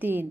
3,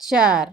4,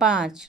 5,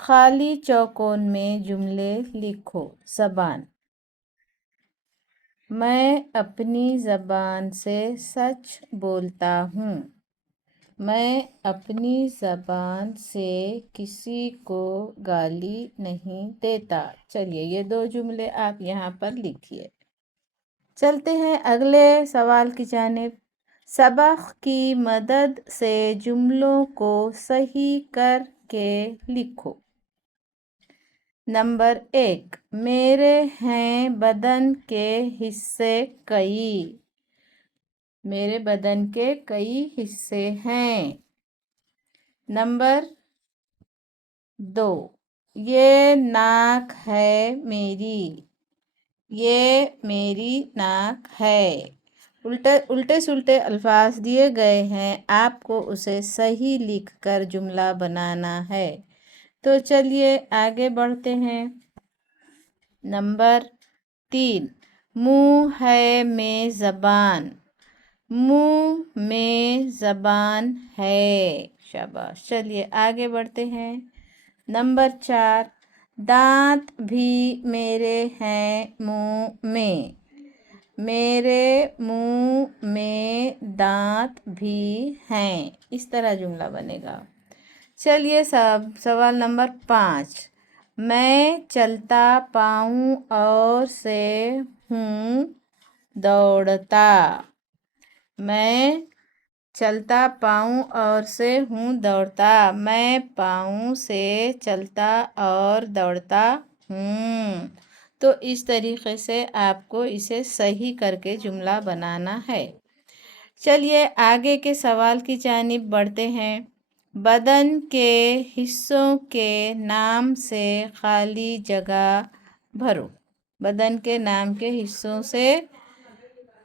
خالی چوکون میں جملے لکھو۔ زبان، میں اپنی زبان سے سچ بولتا ہوں۔ میں اپنی زبان سے کسی کو گالی نہیں دیتا۔ چلیے یہ 2 جملے آپ یہاں پر لکھیے۔ چلتے ہیں اگلے سوال کی جانب۔ سبق کی مدد سے جملوں کو صحیح کر کے لکھو۔ نمبر 1، میرے ہیں بدن کے حصے کئی۔ میرے بدن کے کئی حصے ہیں۔ نمبر 2، یہ ناک ہے میری۔ یہ میری ناک ہے۔ الٹے سلٹے الفاظ دیے گئے ہیں، آپ کو اسے صحیح لکھ کر جملہ بنانا ہے۔ تو چلیے آگے بڑھتے ہیں۔ نمبر 3، منہ ہے میں زبان۔ منہ میں زبان ہے۔ شاباش، چلیے آگے بڑھتے ہیں۔ نمبر 4، دانت بھی میرے ہیں منہ میں۔ میرے منہ میں دانت بھی ہیں۔ اس طرح جملہ بنے گا۔ چلیے سوال نمبر 5، میں چلتا پاؤں اور سے ہوں دوڑتا۔ میں چلتا پاؤں اور سے ہوں دوڑتا۔ میں پاؤں سے چلتا اور دوڑتا ہوں۔ تو اس طریقے سے آپ کو اسے صحیح کر کے جملہ بنانا ہے۔ چلیے آگے کے سوال کی جانب بڑھتے ہیں۔ بدن کے حصوں کے نام سے خالی جگہ بھرو۔ بدن کے نام کے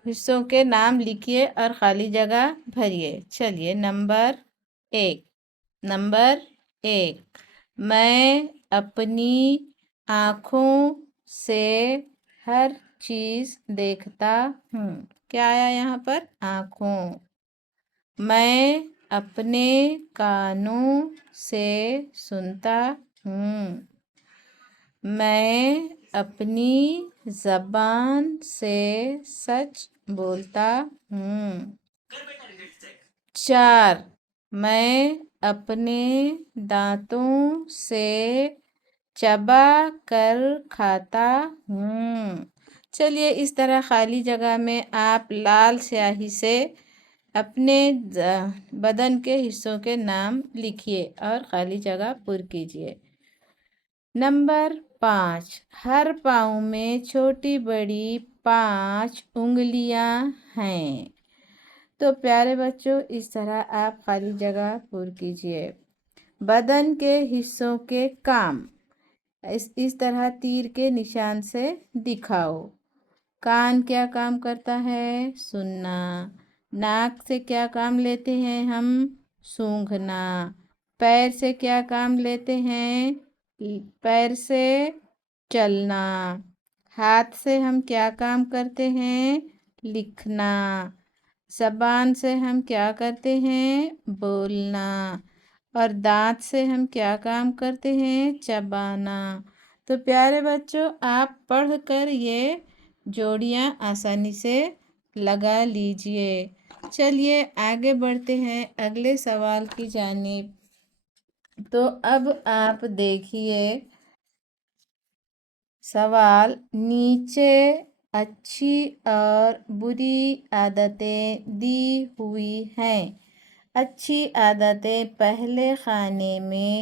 حصوں کے نام لکھیے اور خالی جگہ بھریے۔ چلیے نمبر 1، میں اپنی آنکھوں سے ہر چیز دیکھتا ہوں۔ کیا آیا یہاں پر؟ آنکھوں۔ میں اپنے کانوں سے سنتا ہوں۔ میں اپنی زبان سے سچ بولتا ہوں۔ 4، میں اپنے دانتوں سے چبا کر کھاتا ہوں۔ چلیے اس طرح خالی جگہ میں آپ لال سیاہی سے اپنے بدن کے حصوں کے نام لکھیے اور خالی جگہ پر کیجیے۔ نمبر 5، ہر پاؤں میں چھوٹی بڑی 5 انگلیاں ہیں۔ تو پیارے بچوں اس طرح آپ خالی جگہ پر کیجیے۔ بدن کے حصوں کے کام اس طرح تیر کے نشان سے دکھاؤ۔ کان کیا کام کرتا ہے؟ سننا۔ ناک سے کیا کام لیتے ہیں ہم؟ سونگھنا۔ پیر سے کیا کام لیتے ہیں؟ پیر سے چلنا۔ ہاتھ سے ہم کیا کام کرتے ہیں؟ لکھنا۔ زبان سے ہم کیا کرتے ہیں؟ بولنا۔ اور دانت سے ہم کیا کام کرتے ہیں؟ چبانا۔ تو پیارے بچوں آپ پڑھ کر یہ جوڑیاں آسانی سے لگا لیجئے۔ چلیے آگے بڑھتے ہیں اگلے سوال کی جانب۔ تو اب آپ دیکھیے سوال، نیچے اچھی اور بری عادتیں دی ہوئی ہیں۔ اچھی عادتیں پہلے خانے میں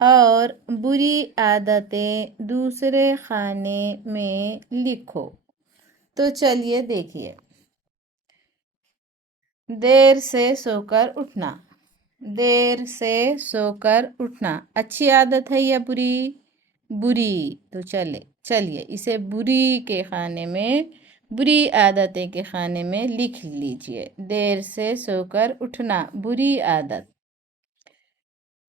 اور بری عادتیں دوسرے خانے میں لکھو۔ تو چلیے دیکھیے۔ دیر سے سو کر اٹھنا۔ دیر سے سو کر اٹھنا اچھی عادت ہے یا بری؟ بری۔ تو چلیے اسے بری کے خانے میں، بری عادتیں کے خانے میں لکھ لیجئے۔ دیر سے سو کر اٹھنا بری عادت۔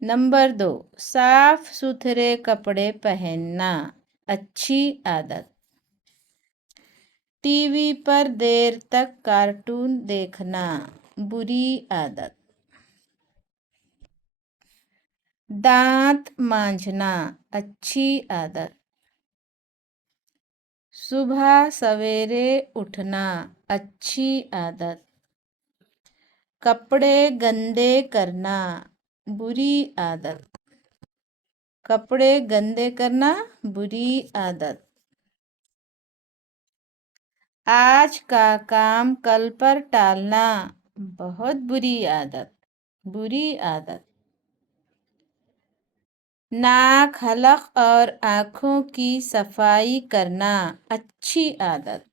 نمبر 2، صاف ستھرے کپڑے پہننا اچھی عادت۔ ٹی وی پر دیر تک کارٹون دیکھنا بری عادت۔ دانت مانجھنا اچھی عادت. صبح سویرے اٹھنا اچھی عادت. کپڑے گندے کرنا بری عادت. کپڑے گندے کرنا بری عادت. آج کا کام کل پر ٹالنا بہت بری عادت. بری عادت. ناک حلق اور آنکھوں کی صفائی کرنا اچھی عادت.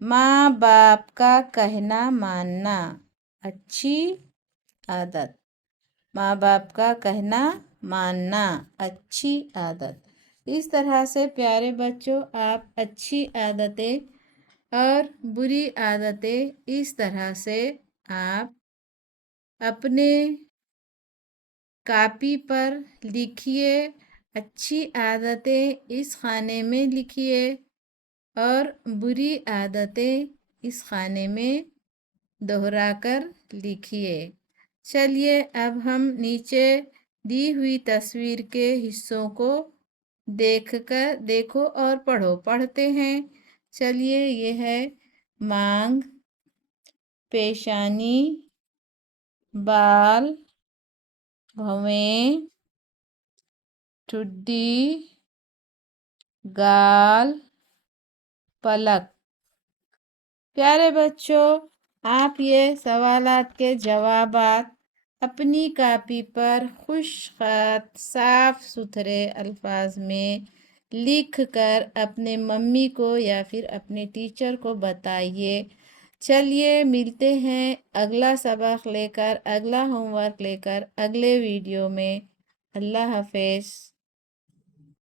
ماں باپ کا کہنا ماننا اچھی عادت. ماں باپ کا کہنا ماننا اچھی عادت. اس طرح سے پیارے بچوں آپ اچھی عادتیں اور بری عادتیں اس طرح سے آپ اپنے کاپی پر لکھیے. اچھی عادتیں اس خانے میں لکھیے اور بری عادتیں اس خانے میں دہرا کر لکھیے. چلیے اب ہم نیچے دی ہوئی تصویر کے حصوں کو دیکھو اور پڑھو. پڑھتے ہیں. چلیے یہ ہے مانگ، پیشانی، بال، بھویں، ٹھڈی، گال، پلک. پیارے بچوں آپ یہ سوالات کے جوابات اپنی کاپی پر خشک خط صاف ستھرے الفاظ میں لکھ کر اپنے ممی کو یا پھر اپنے ٹیچر کو بتائیے. چلیے ملتے ہیں اگلا سبق لے کر، اگلا ہوم ورک لے کر اگلے ویڈیو میں. اللہ حافظ.